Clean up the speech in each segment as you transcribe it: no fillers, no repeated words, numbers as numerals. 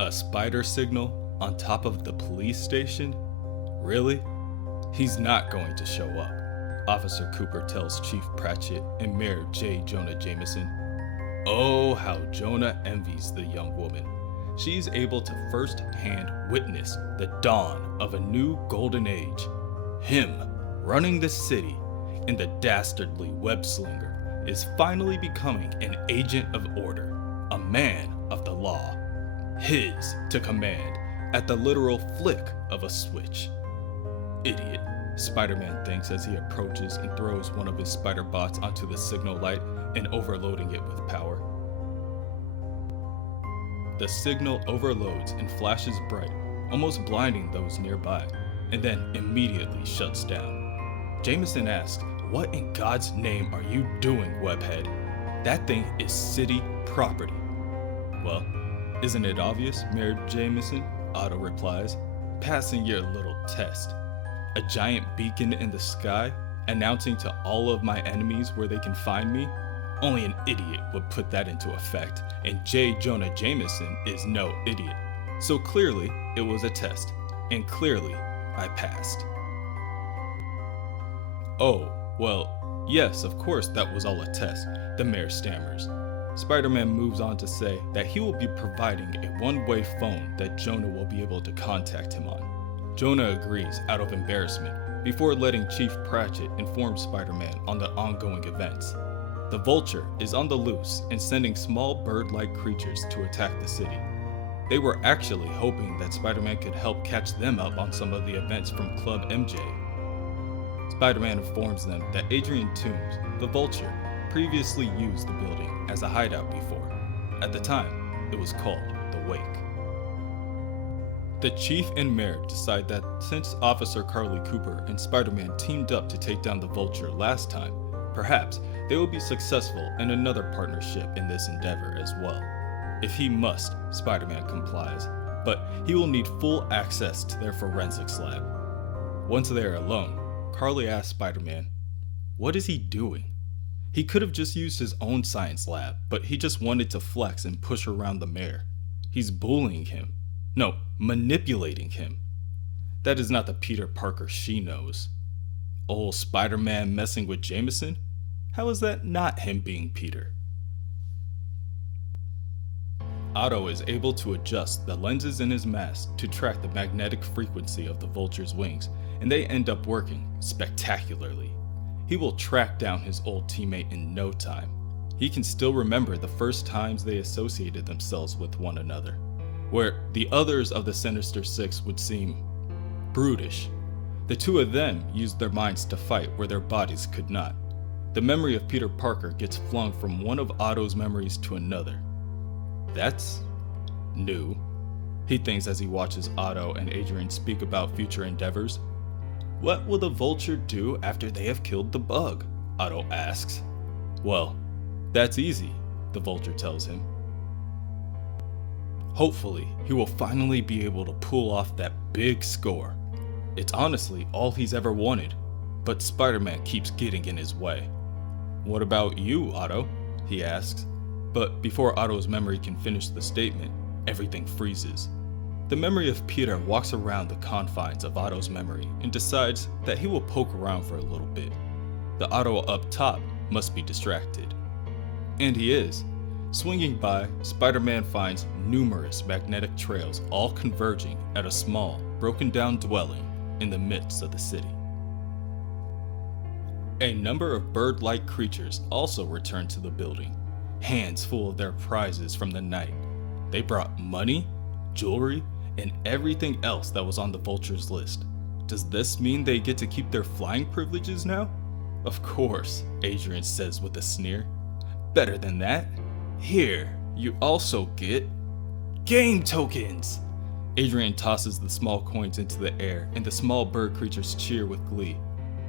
A spider signal on top of the police station? Really? He's not going to show up, Officer Cooper tells Chief Pratchett and Mayor J. Jonah Jameson. Oh, how Jonah envies the young woman. She's able to first-hand witness the dawn of a new golden age. Him, running the city, and the dastardly web-slinger, is finally becoming an agent of order, a man of the law. His to command at the literal flick of a switch. Idiot, Spider-Man thinks as he approaches and throws one of his spider bots onto the signal light and overloading it with power. The signal overloads and flashes bright, almost blinding those nearby, and then immediately shuts down. Jameson asks, "What in God's name are you doing, Webhead? That thing is city property." "Well, isn't it obvious, Mayor Jameson?" Otto replies. "Passing your little test. A giant beacon in the sky, announcing to all of my enemies where they can find me? Only an idiot would put that into effect, and J. Jonah Jameson is no idiot. So clearly, it was a test, and clearly, I passed." "Oh, well, yes, of course that was all a test," the mayor stammers. Spider-Man moves on to say that he will be providing a one-way phone that Jonah will be able to contact him on. Jonah agrees out of embarrassment before letting Chief Pratchett inform Spider-Man on the ongoing events. The Vulture is on the loose and sending small bird-like creatures to attack the city. They were actually hoping that Spider-Man could help catch them up on some of the events from Club MJ. Spider-Man informs them that Adrian Toombs, the Vulture, previously used the building as a hideout before. At the time, it was called the Wake. The Chief and Mayor decide that since Officer Carly Cooper and Spider-Man teamed up to take down the Vulture last time, perhaps they will be successful in another partnership in this endeavor as well. If he must, Spider-Man complies, but he will need full access to their forensics lab. Once they are alone, Carly asks Spider-Man, what is he doing? He could have just used his own science lab, but he just wanted to flex and push around the mayor. He's bullying him. No, manipulating him. That is not the Peter Parker she knows. Old Spider-Man messing with Jameson? How is that not him being Peter? Otto is able to adjust the lenses in his mask to track the magnetic frequency of the Vulture's wings, and they end up working spectacularly. He will track down his old teammate in no time. He can still remember the first times they associated themselves with one another, where the others of the Sinister Six would seem brutish. The two of them used their minds to fight where their bodies could not. The memory of Peter Parker gets flung from one of Otto's memories to another. That's new, he thinks as he watches Otto and Adrian speak about future endeavors. What will the Vulture do after they have killed the bug? Otto asks. Well, that's easy, the Vulture tells him. Hopefully, he will finally be able to pull off that big score. It's honestly all he's ever wanted, but Spider-Man keeps getting in his way. What about you, Otto? He asks. But before Otto's memory can finish the statement, everything freezes. The memory of Peter walks around the confines of Otto's memory and decides that he will poke around for a little bit. The Otto up top must be distracted. And he is. Swinging by, Spider-Man finds numerous magnetic trails all converging at a small, broken-down dwelling in the midst of the city. A number of bird-like creatures also return to the building, hands full of their prizes from the night. They brought money, jewelry, and everything else that was on the Vulture's list. Does this mean they get to keep their flying privileges now? Of course, Adrian says with a sneer. Better than that. Here, you also get game tokens! Adrian tosses the small coins into the air, and the small bird creatures cheer with glee.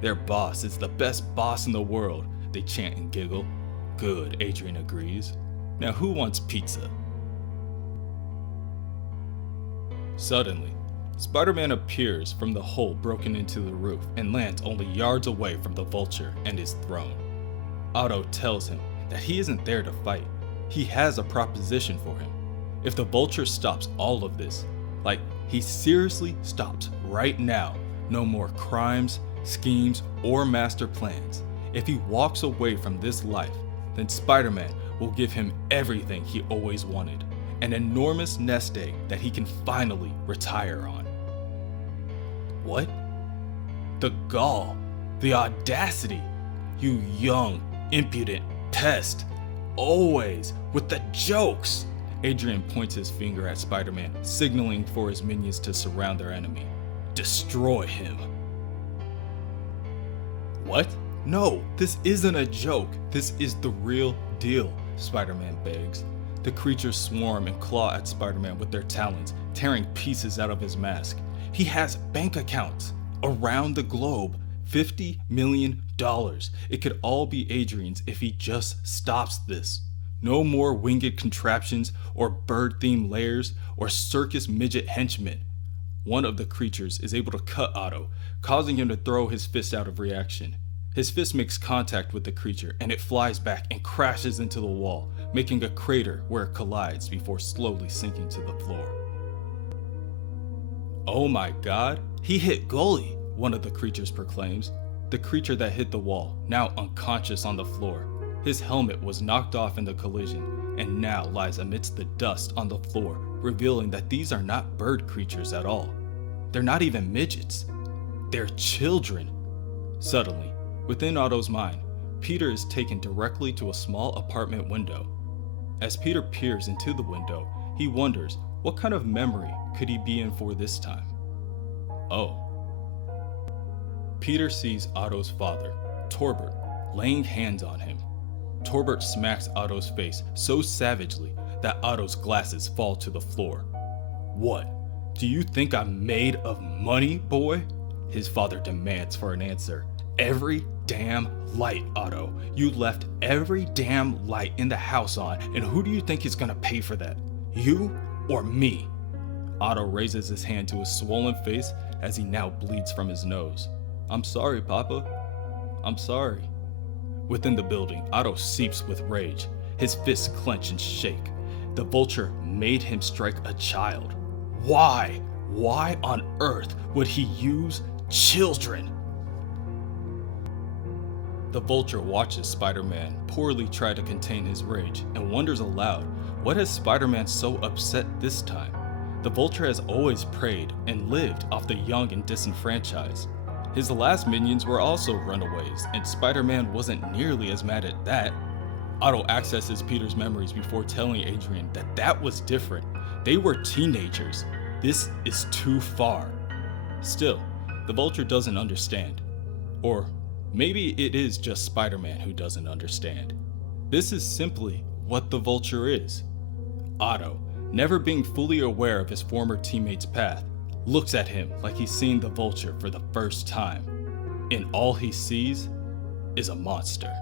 Their boss is the best boss in the world, they chant and giggle. Good, Adrian agrees. Now who wants pizza? Suddenly, Spider-Man appears from the hole broken into the roof and lands only yards away from the Vulture and his throne. Otto tells him that he isn't there to fight. He has a proposition for him. If the Vulture stops all of this, like he seriously stops right now, no more crimes, schemes, or master plans. If he walks away from this life, then Spider-Man will give him everything he always wanted, an enormous nest egg that he can finally retire on. What? The gall, the audacity, you young, impudent pest, always with the jokes. Adrian points his finger at Spider-Man, signaling for his minions to surround their enemy. Destroy him. What? No, this isn't a joke. This is the real deal, Spider-Man begs. The creatures swarm and claw at Spider-Man with their talons, tearing pieces out of his mask. He has bank accounts around the globe, $50 million. It could all be Adrian's if he just stops this. No more winged contraptions or bird-themed lairs or circus midget henchmen. One of the creatures is able to cut Otto, causing him to throw his fist out of reaction. His fist makes contact with the creature and it flies back and crashes into the wall, making a crater where it collides before slowly sinking to the floor. Oh my god, he hit Gully, one of the creatures proclaims. The creature that hit the wall, now unconscious on the floor. His helmet was knocked off in the collision and now lies amidst the dust on the floor, revealing that these are not bird creatures at all. They're not even midgets. They're children. Suddenly, within Otto's mind, Peter is taken directly to a small apartment window. As Peter peers into the window, he wonders what kind of memory could he be in for this time. Oh. Peter sees Otto's father, Torbert, laying hands on him. Torbert smacks Otto's face so savagely that Otto's glasses fall to the floor. What? Do you think I'm made of money, boy? His father demands for an answer. Every damn light, Otto. You left every damn light in the house on, and who do you think is gonna pay for that? You or me? Otto raises his hand to his swollen face as he now bleeds from his nose. I'm sorry, Papa. I'm sorry. Within the building, Otto seeps with rage. His fists clench and shake. The Vulture made him strike a child. Why? Why on earth would he use children? The Vulture watches Spider-Man poorly try to contain his rage and wonders aloud, what has Spider-Man so upset this time? The Vulture has always preyed and lived off the young and disenfranchised. His last minions were also runaways, and Spider-Man wasn't nearly as mad at that. Otto accesses Peter's memories before telling Adrian that that was different. They were teenagers. This is too far. Still, the Vulture doesn't understand. Or maybe it is just Spider-Man who doesn't understand. This is simply what the Vulture is. Otto, never being fully aware of his former teammate's path, looks at him like he's seeing the Vulture for the first time, and all he sees is a monster.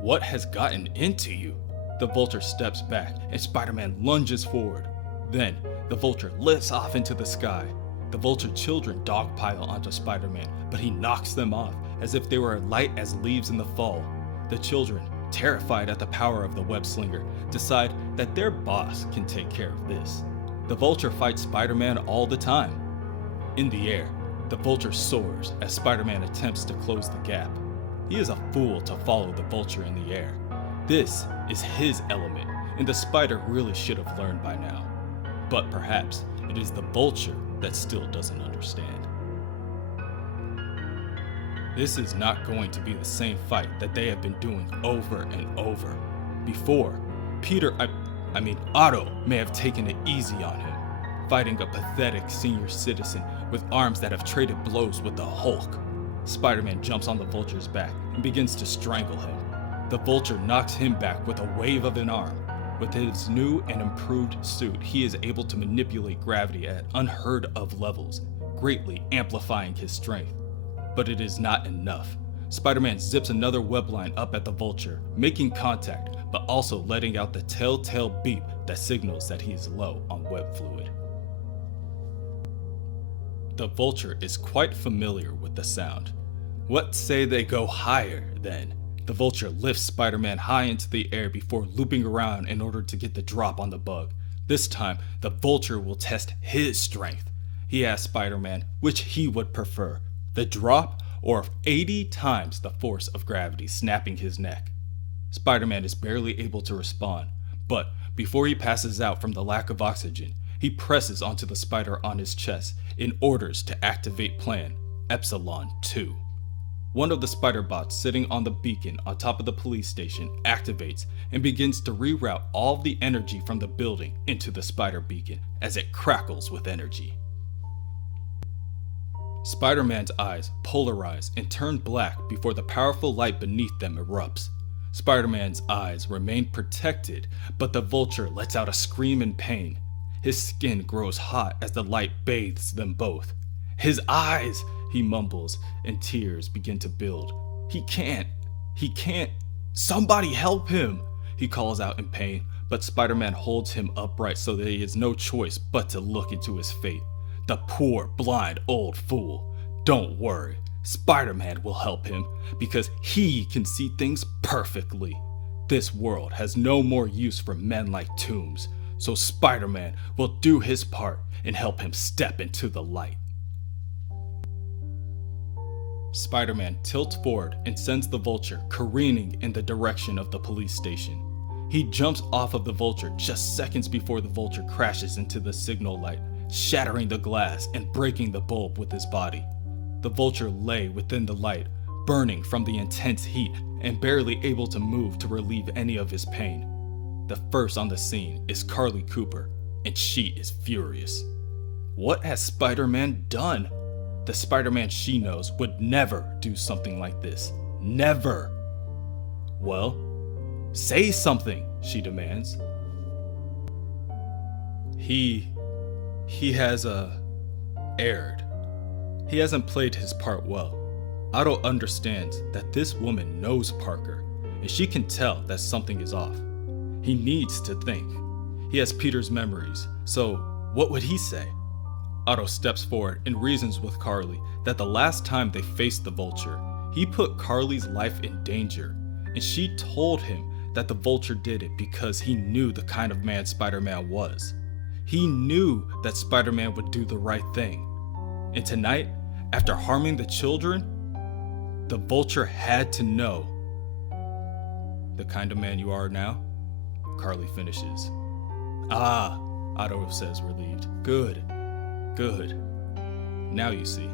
What has gotten into you? The Vulture steps back and Spider-Man lunges forward. Then, the Vulture lifts off into the sky. The Vulture children dogpile onto Spider-Man, but he knocks them off as if they were light as leaves in the fall. The children, terrified at the power of the web slinger, decide that their boss can take care of this. The Vulture fights Spider-Man all the time. In the air, the Vulture soars as Spider-Man attempts to close the gap. He is a fool to follow the Vulture in the air. This is his element, and the Spider really should have learned by now. But perhaps it is the Vulture that still doesn't understand. This is not going to be the same fight that they have been doing over and over. Before, Otto may have taken it easy on him, fighting a pathetic senior citizen with arms that have traded blows with the Hulk. Spider-Man jumps on the Vulture's back and begins to strangle him. The Vulture knocks him back with a wave of an arm. With his new and improved suit, he is able to manipulate gravity at unheard of levels, greatly amplifying his strength. But it is not enough. Spider-Man zips another web line up at the Vulture, making contact, but also letting out the telltale beep that signals that he is low on web fluid. The Vulture is quite familiar with the sound. What say they go higher, then? The Vulture lifts Spider-Man high into the air before looping around in order to get the drop on the bug. This time, the Vulture will test his strength. He asks Spider-Man which he would prefer, the drop or 80 times the force of gravity snapping his neck. Spider-Man is barely able to respond, but before he passes out from the lack of oxygen, he presses onto the spider on his chest in orders to activate Plan Epsilon 2. One of the spider bots sitting on the beacon on top of the police station activates and begins to reroute all the energy from the building into the spider beacon as it crackles with energy. Spider-Man's eyes polarize and turn black before the powerful light beneath them erupts. Spider-Man's eyes remain protected, but the Vulture lets out a scream in pain. His skin grows hot as the light bathes them both. His eyes, he mumbles, and tears begin to build. He can't, somebody help him, he calls out in pain, but Spider-Man holds him upright so that he has no choice but to look into his fate. The poor, blind old fool. Don't worry, Spider-Man will help him because he can see things perfectly. This world has no more use for men like Toombs, so Spider-Man will do his part and help him step into the light. Spider-Man tilts forward and sends the Vulture careening in the direction of the police station. He jumps off of the Vulture just seconds before the Vulture crashes into the signal light, shattering the glass and breaking the bulb with his body. The Vulture lay within the light, burning from the intense heat and barely able to move to relieve any of his pain. The first on the scene is Carly Cooper, and she is furious. What has Spider-Man done? The Spider-Man she knows would never do something like this. Never. Well, say something, she demands. He has erred. He hasn't played his part well. Otto understands that this woman knows Parker, and she can tell that something is off. He needs to think. He has Peter's memories, so what would he say? Otto steps forward and reasons with Carly that the last time they faced the Vulture, he put Carly's life in danger, and she told him that the Vulture did it because he knew the kind of man Spider-Man was. He knew that Spider-Man would do the right thing. And tonight, after harming the children, the Vulture had to know. The kind of man you are now? Carly finishes. Ah, Otto says, relieved. Good. Now you see.